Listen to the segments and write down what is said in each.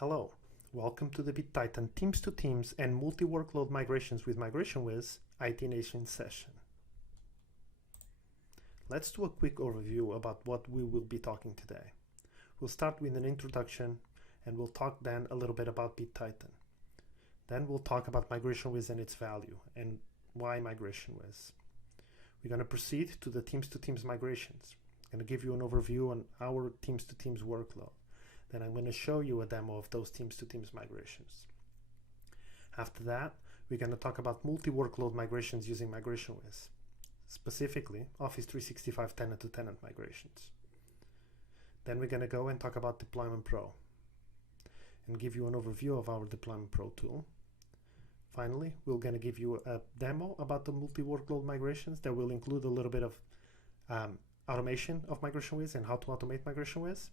Hello, welcome to the BitTitan Teams to Teams and Multi Workload Migrations with Migration Wiz IT Nation session. Let's do a quick overview about what we will be talking today. We'll start with an introduction and we'll talk then a little bit about BitTitan. Then we'll talk about Migration Wiz and its value and why Migration Wiz. We're going to proceed to the Teams to Teams migrations. I'm going to give you an overview on our Teams to Teams workload. Then I'm going to show you a demo of those Teams to Teams migrations. After that, we're going to talk about multi-workload migrations using Migration Wiz, specifically Office 365 tenant to tenant migrations. Then we're going to go and talk about DeploymentPro and give you an overview of our DeploymentPro tool. Finally, we're going to give you a demo about the multi-workload migrations that will include a little bit of automation of Migration Wiz and how to automate Migration Wiz.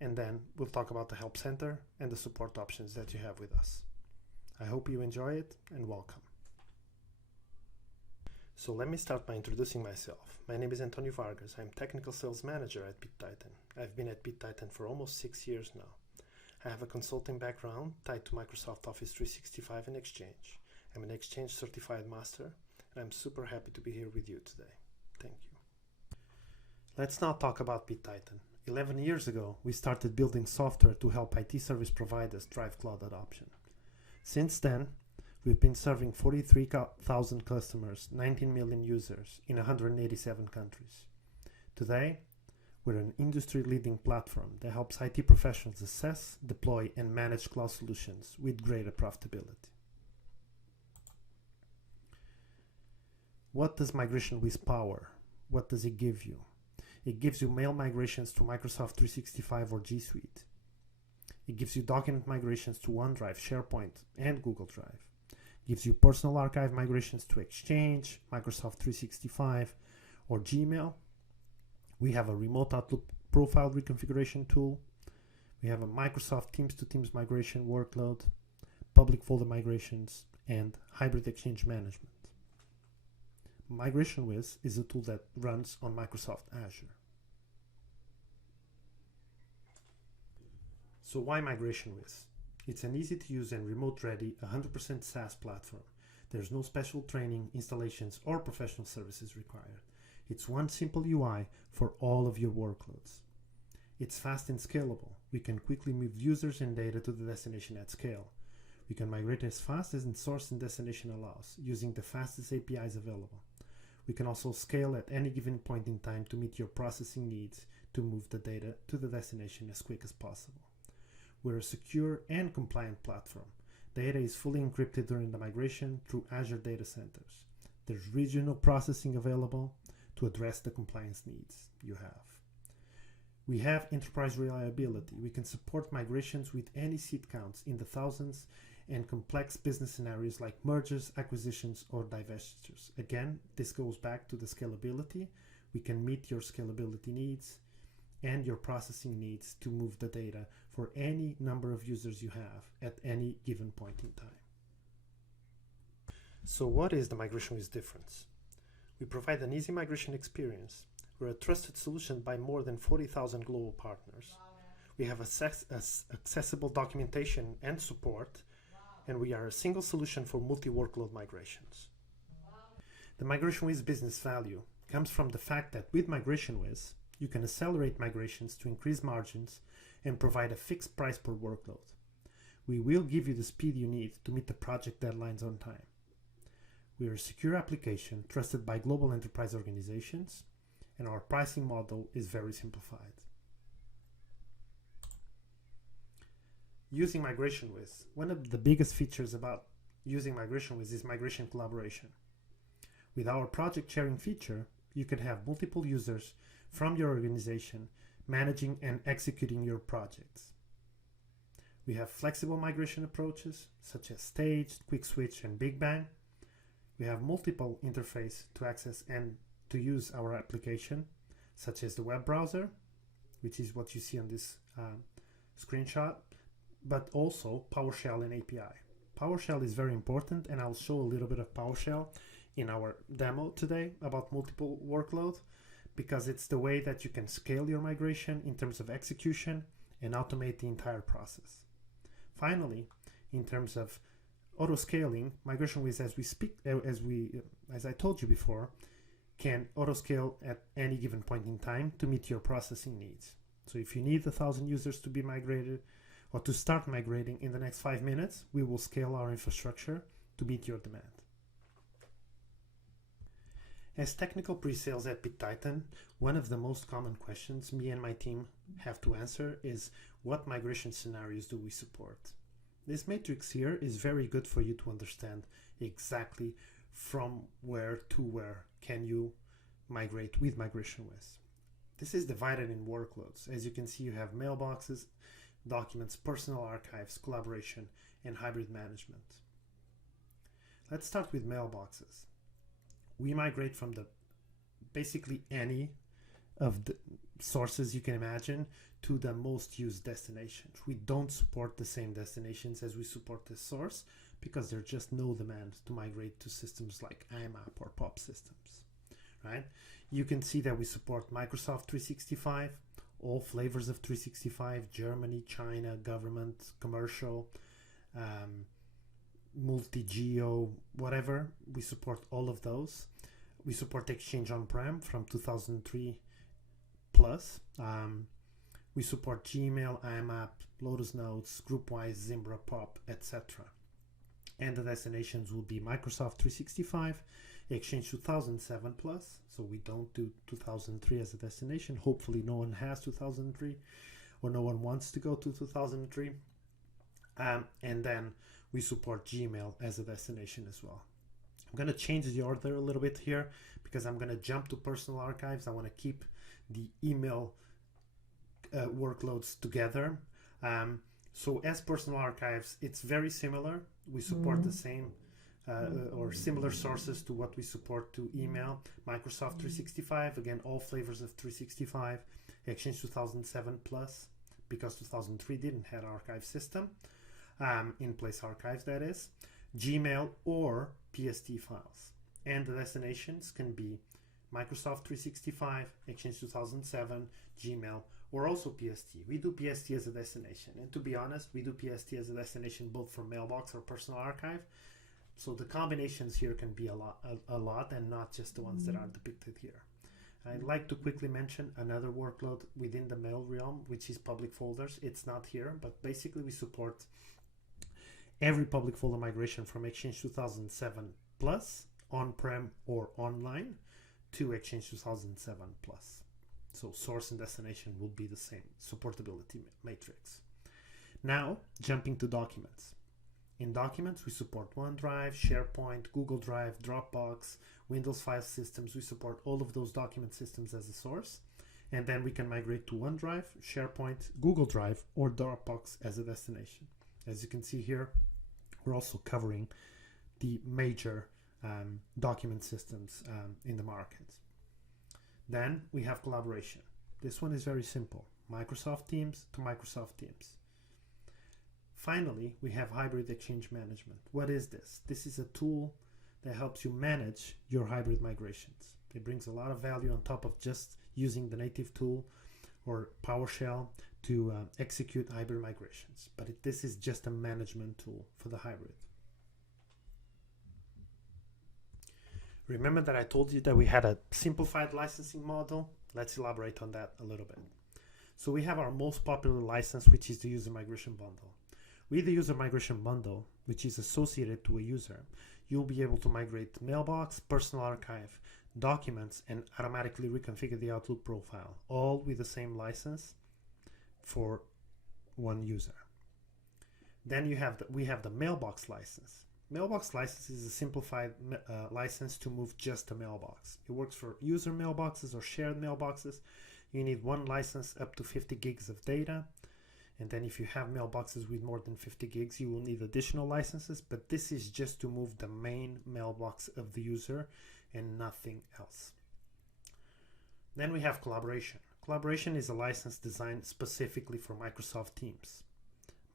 And then we'll talk about the Help Center and the support options that you have with us. I hope you enjoy it and welcome. So let me start by introducing myself. My name is Antonio Vargas. I'm Technical Sales Manager at BitTitan. I've been at BitTitan for almost 6 years now. I have a consulting background tied to Microsoft Office 365 and Exchange. I'm an Exchange Certified Master, and I'm super happy to be here with you today. Thank you. Let's now talk about BitTitan. 11 years ago, we started building software to help IT service providers drive cloud adoption. Since then, we've been serving 43,000 customers, 19 million users in 187 countries. Today, we're an industry-leading platform that helps IT professionals assess, deploy, and manage cloud solutions with greater profitability. What does Migration Wiz power? What does it give you? It gives you mail migrations to Microsoft 365 or G Suite. It gives you document migrations to OneDrive, SharePoint, and Google Drive. It gives you personal archive migrations to Exchange, Microsoft 365, or Gmail. We have a remote Outlook profile reconfiguration tool. We have a Microsoft Teams to Teams migration workload, public folder migrations, and hybrid exchange management. Migration Wiz is a tool that runs on Microsoft Azure. So why Migration Wiz? It's an easy-to-use and remote-ready 100% SaaS platform. There's no special training, installations, or professional services required. It's one simple UI for all of your workloads. It's fast and scalable. We can quickly move users and data to the destination at scale. We can migrate as fast as the source and destination allows, using the fastest APIs available. We can also scale at any given point in time to meet your processing needs to move the data to the destination as quick as possible. We're a secure and compliant platform. Data is fully encrypted during the migration through Azure data centers. There's regional processing available to address the compliance needs you have. We have enterprise reliability. We can support migrations with any seat counts in the thousands and complex business scenarios like mergers, acquisitions, or divestitures. Again, this goes back to the scalability. We can meet your scalability needs and your processing needs to move the data for any number of users you have at any given point in time. So what is the Migration Wiz difference? We provide an easy migration experience. We're a trusted solution by more than 40,000 global partners. We have accessible documentation and support, and we are a single solution for multi-workload migrations. The Migration Wiz business value comes from the fact that with Migration Wiz, you can accelerate migrations to increase margins and provide a fixed price per workload. We will give you the speed you need to meet the project deadlines on time. We are a secure application trusted by global enterprise organizations, and our pricing model is very simplified. Using Migration Wiz. One of the biggest features about using Migration Wiz is migration collaboration. With our project sharing feature, you can have multiple users from your organization managing and executing your projects. We have flexible migration approaches such as staged, quick switch, and big bang. We have multiple interfaces to access and to use our application, such as the web browser, which is what you see on this screenshot, but also PowerShell and API. PowerShell is very important, and I'll show a little bit of PowerShell in our demo today about multiple workload, because it's the way that you can scale your migration in terms of execution and automate the entire process. Finally, in terms of auto scaling, Migration Wiz, as I told you before, can auto scale at any given point in time to meet your processing needs. So if you need 1,000 users to be migrated or to start migrating in the next 5 minutes, we will scale our infrastructure to meet your demand. As technical pre-sales at BitTitan, one of the most common questions me and my team have to answer is, what migration scenarios do we support? This matrix here is very good for you to understand exactly from where to where can you migrate with Migration Wiz. This is divided in workloads. As you can see, you have mailboxes, documents, personal archives, collaboration, and hybrid management. Let's start with mailboxes. We migrate from basically any of the sources you can imagine to the most used destinations. We don't support the same destinations as we support the source because there's just no demand to migrate to systems like IMAP or POP systems, right? You can see that we support Microsoft 365, all flavors of 365, Germany, China, government, commercial, multi-geo, whatever. We support all of those. We support Exchange on-prem from 2003 plus. We support Gmail, IMAP, Lotus Notes, GroupWise, Zimbra, POP, etc. And the destinations will be Microsoft 365, Exchange 2007 plus. So we don't do 2003 as a destination. Hopefully no one has 2003 or no one wants to go to 2003. And then we support Gmail as a destination as well. I'm going to change the order a little bit here because I'm going to jump to personal archives. I want to keep the email workloads together. So as personal archives, it's very similar. We support the same or similar sources to what we support to email. Microsoft 365, again, all flavors of 365. Exchange 2007 plus, because 2003 didn't have archive system. In-place archives, that is. Gmail or PST files. And the destinations can be Microsoft 365, Exchange 2007, Gmail, or also PST. We do PST as a destination. And to be honest, we do PST as a destination both for mailbox or personal archive. So the combinations here can be a lot and not just the ones that are depicted here. I'd like to quickly mention another workload within the mail realm, which is public folders. It's not here, but basically we support every public folder migration from Exchange 2007 plus, on-prem or online, to Exchange 2007 plus. So source and destination will be the same supportability matrix. Now, jumping to documents. In documents, we support OneDrive, SharePoint, Google Drive, Dropbox, Windows file systems. We support all of those document systems as a source. And then we can migrate to OneDrive, SharePoint, Google Drive, or Dropbox as a destination. As you can see here, we're also covering the major document systems in the market. Then we have collaboration. This one is very simple. Microsoft Teams to Microsoft Teams. Finally, we have hybrid exchange management. What is this? This is a tool that helps you manage your hybrid migrations. It brings a lot of value on top of just using the native tool or PowerShell to execute hybrid migrations. But this is just a management tool for the hybrid. Remember that I told you that we had a simplified licensing model? Let's elaborate on that a little bit. So we have our most popular license, which is the User Migration Bundle. With the User Migration Bundle, which is associated to a user, you'll be able to migrate mailbox, personal archive, documents, and automatically reconfigure the Outlook profile, all with the same license for one user. Then we have the mailbox license. Mailbox license is a simplified license to move just a mailbox. It works for user mailboxes or shared mailboxes. You need one license up to 50 gigs of data. And then if you have mailboxes with more than 50 gigs, you will need additional licenses. But this is just to move the main mailbox of the user and nothing else. Then we have collaboration. Collaboration is a license designed specifically for Microsoft Teams.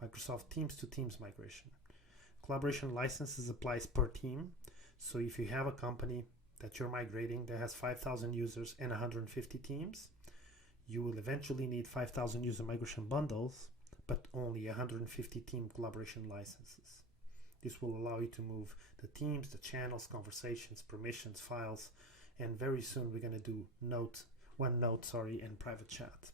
Microsoft Teams to Teams migration. Collaboration licenses applies per team. So if you have a company that you're migrating that has 5,000 users and 150 teams, You will eventually need 5,000 user migration bundles, but only 150 team collaboration licenses. This will allow you to move the teams, the channels, conversations, permissions, files, and very soon we're going to do OneNote, and private chat.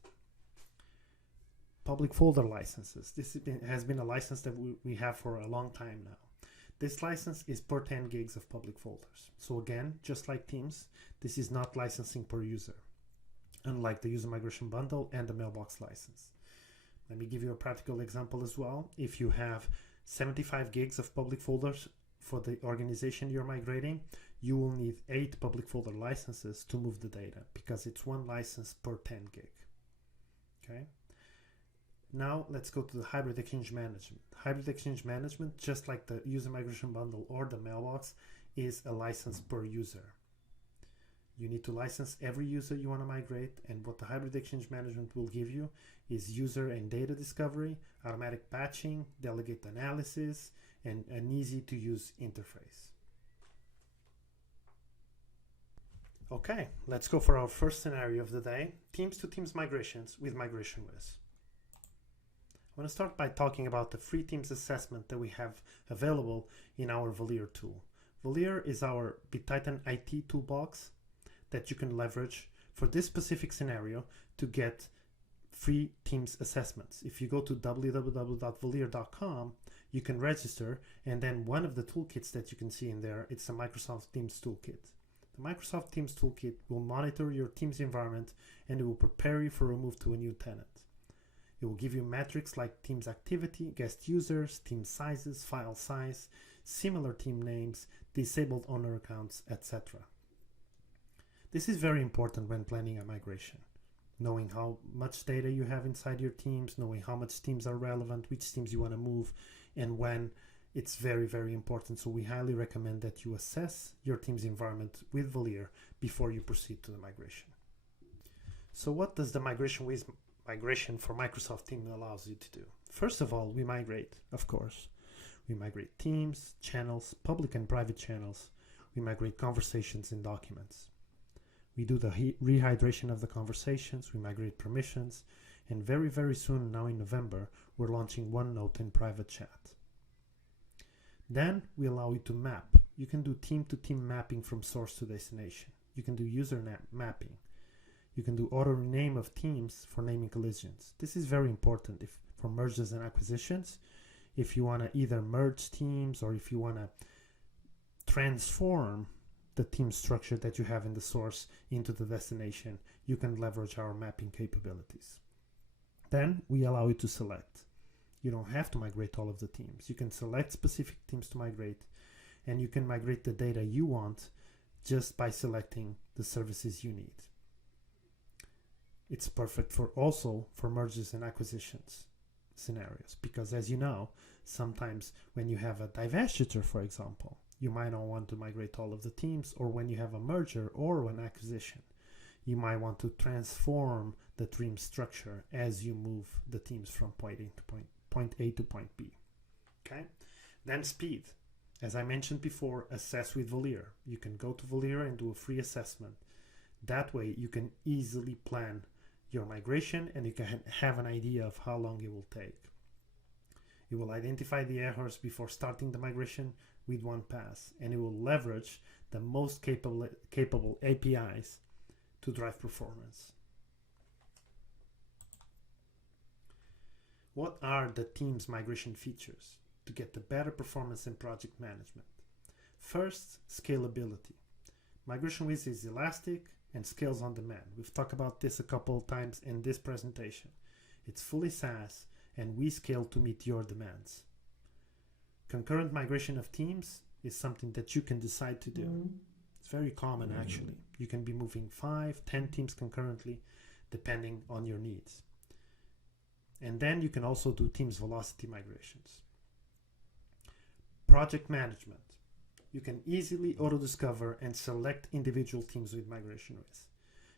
Public folder licenses. This has been a license that we have for a long time now. This license is per 10 gigs of public folders. So again, just like Teams, this is not licensing per user, unlike the user migration bundle and the mailbox license. Let me give you a practical example as well. If you have 75 gigs of public folders for the organization you're migrating, you will need 8 public folder licenses to move the data, because it's one license per 10 gig. Okay. Now let's go to the hybrid exchange management. Hybrid exchange management, just like the user migration bundle or the mailbox, is a license per user. You need to license every user you want to migrate, and what the hybrid exchange management will give you is user and data discovery, automatic patching, delegate analysis, and an easy to use interface. Okay, let's go for our first scenario of the day, Teams to Teams migrations with Migration Wiz. I want to start by talking about the free Teams assessment that we have available in our Voleer tool. Voleer is our BitTitan IT toolbox that you can leverage for this specific scenario to get free Teams assessments. If you go to www.voleer.com, you can register, and then one of the toolkits that you can see in there, it's a Microsoft Teams toolkit. The Microsoft Teams toolkit will monitor your Teams environment, and it will prepare you for a move to a new tenant. It will give you metrics like Teams activity, guest users, team sizes, file size, similar team names, disabled owner accounts, etc. This is very important when planning a migration. Knowing how much data you have inside your teams, knowing how much teams are relevant, which teams you want to move, and when, it's very, very important. So we highly recommend that you assess your team's environment with Voleer before you proceed to the migration. So what does the Migration Wiz migration for Microsoft Teams allows you to do? First of all, we migrate, of course. We migrate teams, channels, public and private channels. We migrate conversations and documents. We do the rehydration of the conversations, we migrate permissions, and very, very soon, now in November, we're launching OneNote and private chat. Then we allow you to map. You can do team-to-team mapping from source to destination. You can do user mapping. You can do auto rename of teams for naming collisions. This is very important for mergers and acquisitions. If you want to either merge teams or if you want to transform the team structure that you have in the source into the destination, you can leverage our mapping capabilities. Then we allow you to select. You don't have to migrate all of the teams. You can select specific teams to migrate, and you can migrate the data you want just by selecting the services you need. It's perfect also for mergers and acquisitions scenarios, because as you know, sometimes when you have a divestiture, for example, you might not want to migrate all of the teams, or when you have a merger or an acquisition, you might want to transform the team structure as you move the teams from point A to point B. Okay? Then speed. As I mentioned before, assess with Voleer. You can go to Voleer and do a free assessment. That way you can easily plan your migration, and you can have an idea of how long it will take. It will identify the errors before starting the migration with one pass, and it will leverage the most capable APIs to drive performance. What are the Teams migration features to get the better performance in project management? First, scalability. Migration Wiz is elastic and scales on demand. We've talked about this a couple of times in this presentation. It's fully SaaS, and we scale to meet your demands. Concurrent migration of teams is something that you can decide to do. It's very common, actually. You can be moving 5, 10 teams concurrently, depending on your needs. And then you can also do Teams velocity migrations. Project management. You can easily auto-discover and select individual teams with Migration Wiz.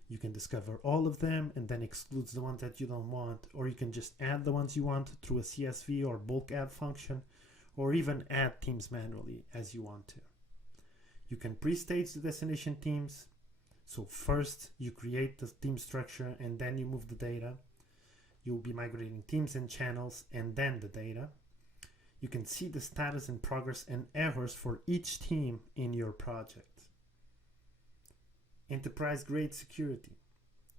You can discover all of them and then exclude the ones that you don't want, or you can just add the ones you want through a CSV or bulk add function, or even add teams manually as you want to. You can pre-stage the destination teams So first you create the team structure and then you move the data. You'll be migrating teams and channels and then the data. You can see the status and progress and errors for each team in your project. Enterprise grade security.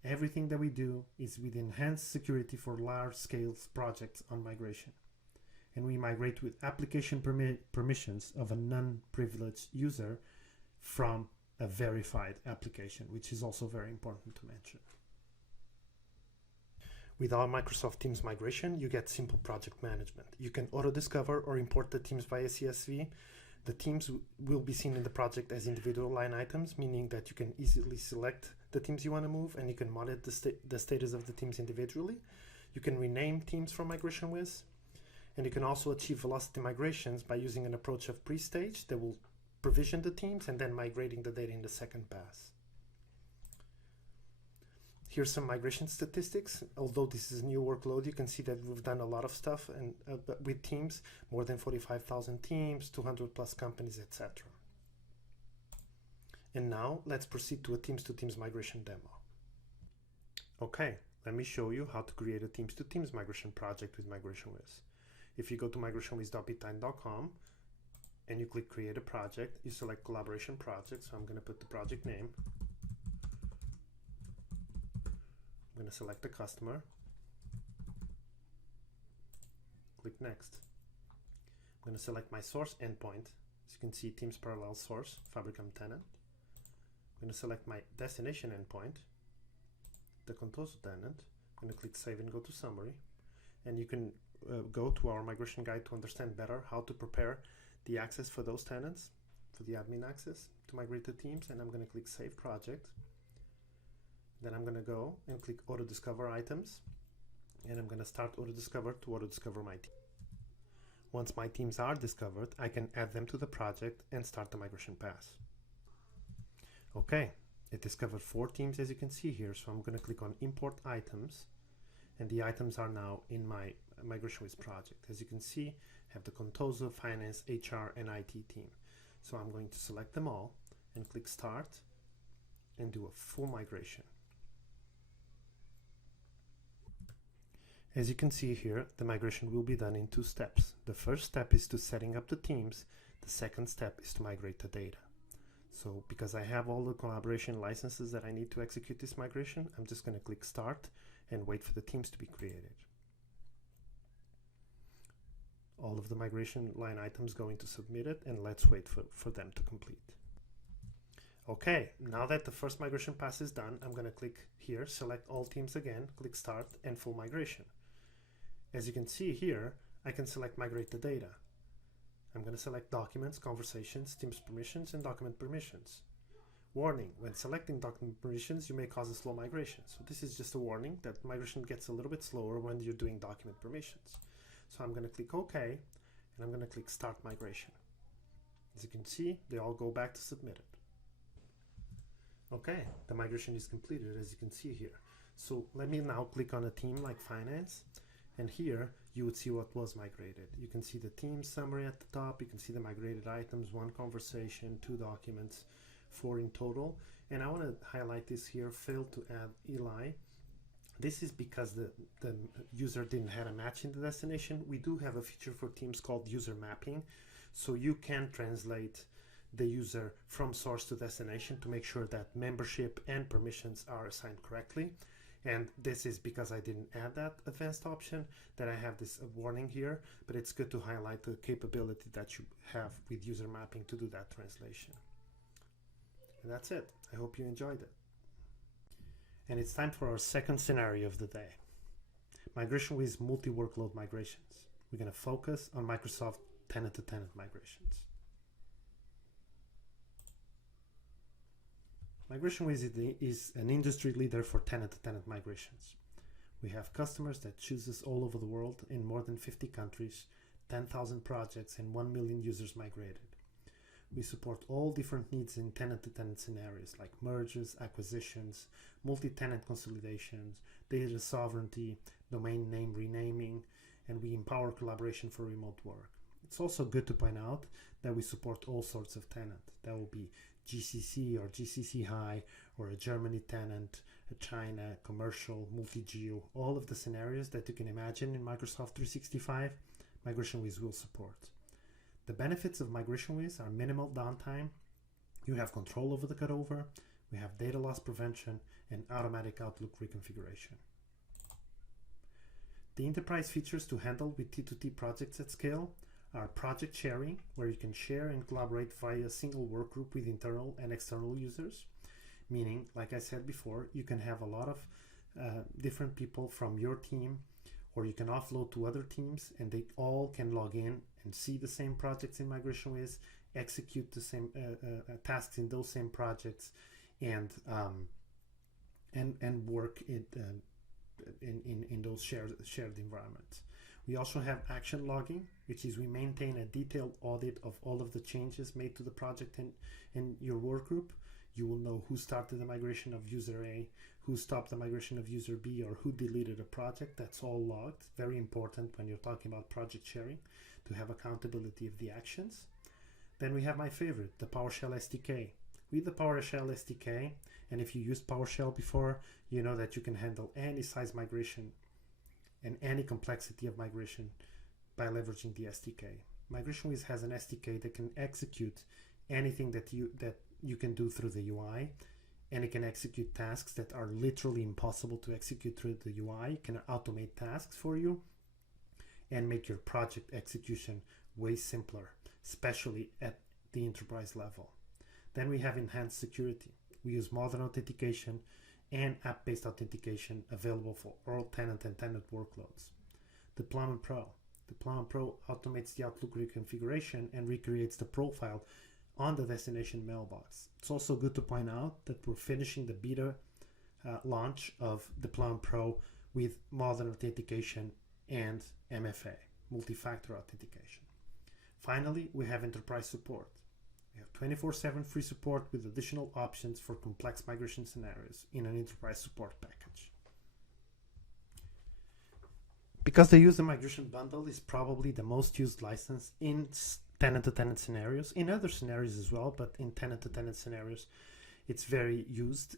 Everything that we do is with enhanced security for large scale projects on migration. And we migrate with application permissions of a non-privileged user from a verified application, which is also very important to mention. With our Microsoft Teams migration, you get simple project management. You can auto-discover or import the teams via CSV. The teams will be seen in the project as individual line items, meaning that you can easily select the teams you want to move and you can monitor the status of the teams individually. You can rename teams from Migration Wiz. And you can also achieve velocity migrations by using an approach of pre-stage that will provision the teams and then migrating the data in the second pass. Here's some migration statistics. Although this is a new workload, you can see that we've done a lot of stuff and with teams, more than 45,000 teams, 200 plus companies, etc. And now let's proceed to a teams to teams migration demo. Okay, let me show you how to create a teams to teams migration project with Migration Wiz. If you go to migrationwiz.bittitan.com and you click create a project, you select collaboration project. So I'm going to put the project name. I'm going to select the customer. Click next. I'm going to select my source endpoint. As you can see, Teams parallel source, Fabricam Tenant. I'm going to select my destination endpoint, the Contoso Tenant. I'm going to click save and go to summary. And you can go to our migration guide to understand better how to prepare the access for those tenants, for the admin access to migrate the teams. And I'm going to click save project. Then I'm going to go and click auto discover items. And I'm going to start auto discover to auto discover my team. Once my teams are discovered, I can add them to the project and start the migration pass. Okay, it discovered 4 teams as you can see here. So I'm going to click on import items. And the items are now in my Migration Wiz project. As you can see, I have the Contoso, Finance, HR, and IT team. So I'm going to select them all and click Start and do a full migration. As you can see here, the migration will be done in 2 steps. The first step is to setting up the teams. The second step is to migrate the data. So because I have all the collaboration licenses that I need to execute this migration, I'm just going to click Start and wait for the teams to be created. All of the migration line items go into submitted, and let's wait for them to complete. Okay, now that the first migration pass is done, I'm going to click here, select all teams again, click Start and full migration. As you can see here, I can select migrate the data. I'm going to select documents, conversations, teams permissions, and document permissions. Warning, when selecting document permissions, you may cause a slow migration. So this is just a warning that migration gets a little bit slower when you're doing document permissions. So I'm going to click OK, and I'm going to click Start Migration. As you can see, they all go back to submitted. Okay, the migration is completed, as you can see here. So let me now click on a team like Finance, and here you would see what was migrated. You can see the team summary at the top, you can see the migrated items, 1 conversation, 2 documents, 4 in total. And I want to highlight this here, failed to add Eli. This is because the user didn't have a match in the destination. We do have a feature for teams called user mapping. So you can translate the user from source to destination to make sure that membership and permissions are assigned correctly. And this is because I didn't add that advanced option that I have this warning here, but it's good to highlight the capability that you have with user mapping to do that translation. And that's it. I hope you enjoyed it. And it's time for our second scenario of the day. Migration Wiz multi workload migrations. We're going to focus on Microsoft tenant to tenant migrations. Migration Wiz is an industry leader for tenant to tenant migrations. We have customers that choose us all over the world in more than 50 countries, 10,000 projects, and 1 million users migrated. We support all different needs in tenant-to-tenant scenarios like mergers, acquisitions, multi-tenant consolidations, data sovereignty, domain name renaming, and we empower collaboration for remote work. It's also good to point out that we support all sorts of tenant. That will be GCC or GCC High, or a Germany tenant, a China, commercial, multi-geo, all of the scenarios that you can imagine in Microsoft 365, Migration Wiz will support. The benefits of Migration Wiz are minimal downtime, you have control over the cutover, we have data loss prevention, and automatic Outlook reconfiguration. The enterprise features to handle with T2T projects at scale are project sharing, where you can share and collaborate via a single workgroup with internal and external users. Meaning, like I said before, you can have a lot of different people from your team, or you can offload to other teams, and they all can log in and see the same projects in Migration Wiz, execute the same tasks in those same projects, and work it in those shared environments. We also have action logging, which is we maintain a detailed audit of all of the changes made to the project in your workgroup. You will know who started the migration of user A, who stopped the migration of user B, or who deleted a project. That's all logged. Very important when you're talking about project sharing, to have accountability of the actions. Then we have my favorite, the PowerShell SDK. With the PowerShell SDK, and if you used PowerShell before, you know that you can handle any size migration and any complexity of migration by leveraging the SDK. Migration Wiz has an SDK that can execute anything that you can do through the UI, and it can execute tasks that are literally impossible to execute through the UI. It can automate tasks for you and make your project execution way simpler, especially at the enterprise level. Then we have enhanced security. We use modern authentication and app-based authentication available for all tenant and tenant workloads. DeploymentPro. DeploymentPro automates the Outlook reconfiguration and recreates the profile on the destination mailbox. It's also good to point out that we're finishing the beta launch of DeploymentPro with modern authentication and MFA, multi-factor authentication. Finally, we have enterprise support. We have 24/7 free support with additional options for complex migration scenarios in an enterprise support package. Because the user migration bundle is probably the most used license in tenant-to-tenant scenarios, in other scenarios as well, but in tenant-to-tenant scenarios, it's very used.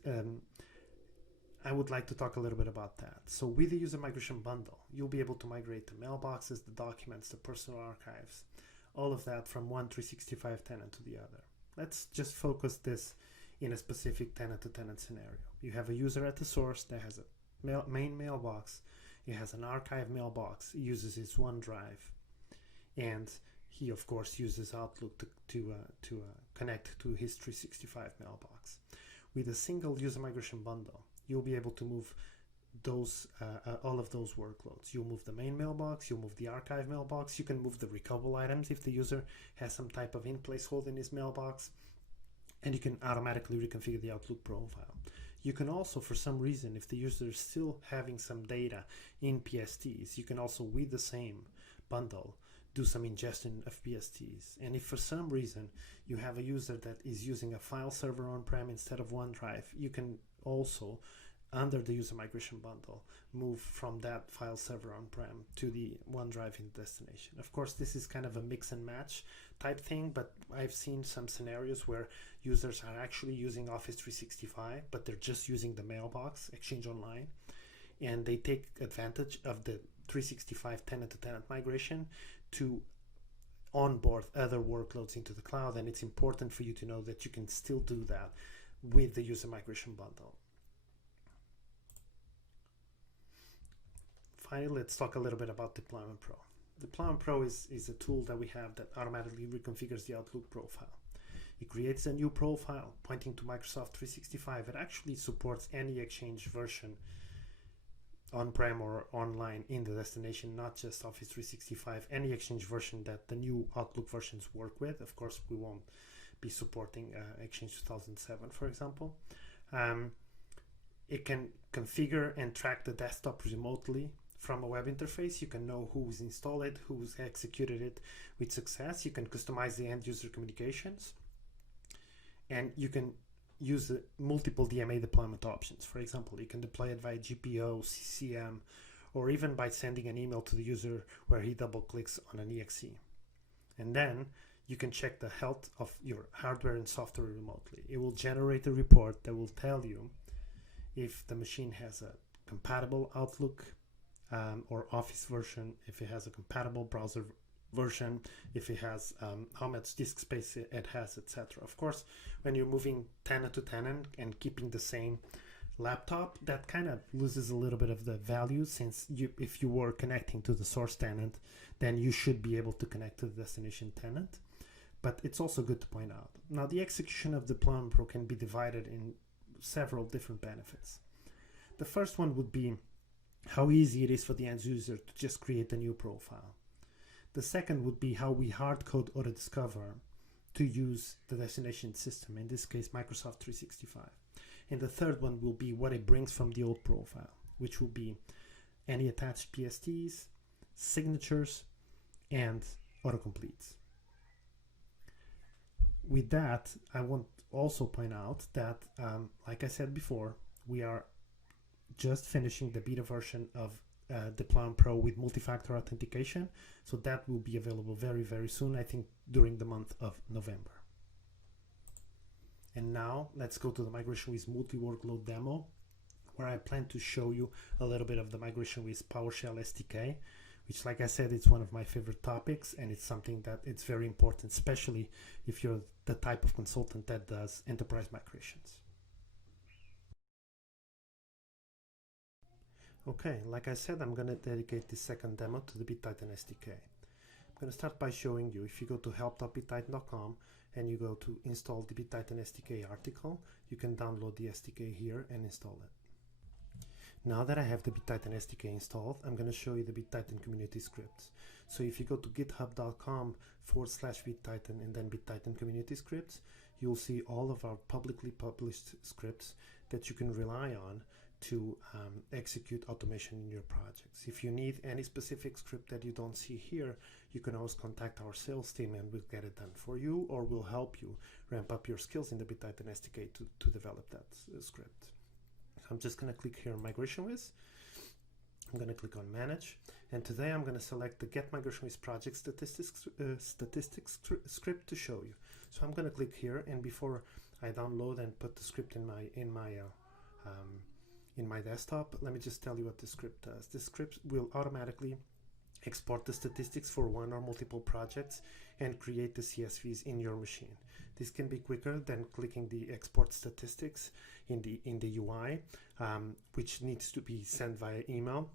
I would like to talk a little bit about that. So with the user migration bundle, you'll be able to migrate the mailboxes, the documents, the personal archives, all of that from one 365 tenant to the other. Let's just focus this in a specific tenant-to-tenant scenario. You have a user at the source that has a main mailbox. He has an archive mailbox. He uses his OneDrive, and he of course uses Outlook to connect to his 365 mailbox. With a single user migration bundle, you'll be able to move those all of those workloads. You'll move the main mailbox, you'll move the archive mailbox, you can move the recoverable items if the user has some type of in-place hold in his mailbox, and you can automatically reconfigure the Outlook profile. You can also, for some reason, if the user is still having some data in PSTs, you can also, with the same bundle, do some ingestion of PSTs. And if for some reason you have a user that is using a file server on-prem instead of OneDrive, you can also, under the user migration bundle, move from that file server on-prem to the OneDrive in destination. Of course, this is kind of a mix and match type thing, but I've seen some scenarios where users are actually using Office 365, but they're just using the mailbox, Exchange Online, and they take advantage of the 365 tenant-to-tenant migration to onboard other workloads into the cloud. And it's important for you to know that you can still do that with the user migration bundle. Finally, let's talk a little bit about DeploymentPro. DeploymentPro is a tool that we have that automatically reconfigures the Outlook profile. It creates a new profile pointing to Microsoft 365. It actually supports any Exchange version on-prem or online in the destination, not just Office 365, any Exchange version that the new Outlook versions work with. Of course, we won't be supporting Exchange 2007, for example. It can configure and track the desktop remotely from a web interface. You can know who's installed it, who's executed it with success. You can customize the end user communications, and you can use multiple DMA deployment options. For example, you can deploy it via GPO, CCM, or even by sending an email to the user where he double clicks on an exe. And then you can check the health of your hardware and software remotely. It will generate a report that will tell you if the machine has a compatible Outlook or Office version, if it has a compatible browser version, if it has how much disk space it has, etc. Of course, when you're moving tenant to tenant and keeping the same laptop, that kind of loses a little bit of the value, since if you were connecting to the source tenant, then you should be able to connect to the destination tenant. But it's also good to point out. Now, the execution of DeploymentPro can be divided in several different benefits. The first one would be how easy it is for the end user to just create a new profile. The second would be how we hard code AutoDiscover to use the destination system, in this case Microsoft 365. And the third one will be what it brings from the old profile, which will be any attached PSTs, signatures, and autocompletes. With that, I want also point out that, like I said before, we are just finishing the beta version of DeploymentPro with multi-factor authentication. So that will be available very, very soon, I think during the month of November. And now let's go to the Migration Wiz Multi Workload demo, where I plan to show you a little bit of the Migration Wiz PowerShell SDK, which, like I said, it's one of my favorite topics, and it's something that it's very important, especially if you're the type of consultant that does enterprise migrations. Okay, like I said, I'm going to dedicate this second demo to the BitTitan SDK. I'm going to start by showing you, if you go to help.bittitan.com and you go to install the BitTitan SDK article, you can download the SDK here and install it. Now that I have the BitTitan SDK installed, I'm going to show you the BitTitan community scripts. So if you go to github.com/BitTitan and then BitTitan community scripts, you'll see all of our publicly published scripts that you can rely on to execute automation in your projects. If you need any specific script that you don't see here, you can always contact our sales team and we'll get it done for you, or we'll help you ramp up your skills in the BitTitan SDK to develop that script. So I'm just going to click here on Migration Wiz. I'm going to click on Manage, and today I'm going to select the Get Migration Wiz Project Statistics script to show you. So I'm going to click here, and before I download and put the script in my desktop, let me just tell you what the script does. This script will automatically export the statistics for one or multiple projects and create the CSVs in your machine. This can be quicker than clicking the export statistics in the UI, which needs to be sent via email.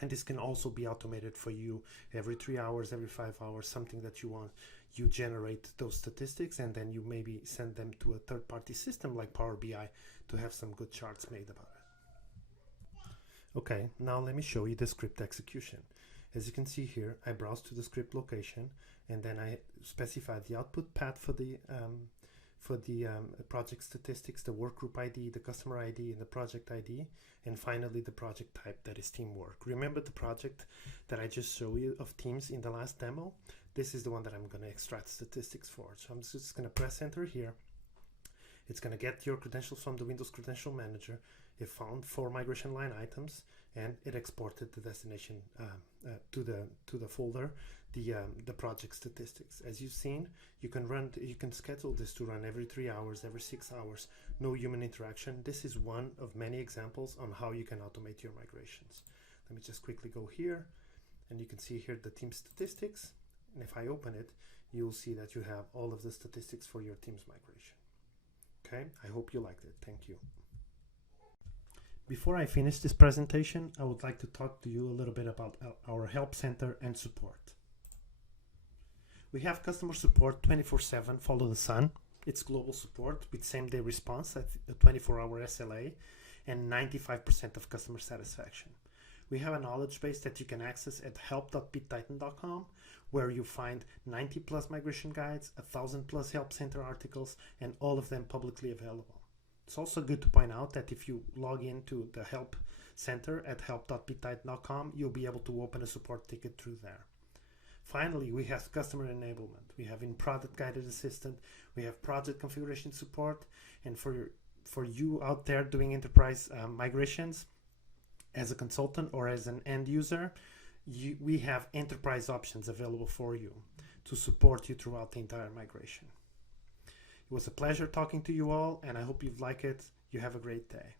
And this can also be automated for you every 3 hours, every 5 hours, something that you want. You generate those statistics and then you maybe send them to a third-party system like Power BI to have some good charts made about it. Okay, now let me show you the script execution. As you can see here, I browse to the script location and then I specify the output path for the project statistics, the workgroup ID, the customer ID, and the project ID, and finally the project type, that is teamwork. Remember the project that I just showed you of Teams in the last demo? This is the one that I'm going to extract statistics for. So I'm just going to press enter here. It's going to get your credentials from the Windows Credential Manager. It found 4 migration line items and it exported the destination to the folder, the project statistics. As you've seen, you can schedule this to run every 3 hours, every 6 hours, no human interaction. This is one of many examples on how you can automate your migrations. Let me just quickly go here, and you can see here the team statistics. And if I open it, you'll see that you have all of the statistics for your Teams migration. Okay, I hope you liked it. Thank you. Before I finish this presentation, I would like to talk to you a little bit about our help center and support. We have customer support 24/7, follow the sun. It's global support with same-day response at a 24-hour SLA and 95% of customer satisfaction. We have a knowledge base that you can access at help.bittitan.com, where you find 90+ migration guides, 1,000+ help center articles, and all of them publicly available. It's also good to point out that if you log into the help center at help.bittitan.com, you'll be able to open a support ticket through there. Finally, we have customer enablement. We have in-product guided assistant. We have project configuration support. And for you out there doing enterprise migrations as a consultant or as an end user, we have enterprise options available for you to support you throughout the entire migration. It was a pleasure talking to you all, and I hope you've liked it. You have a great day.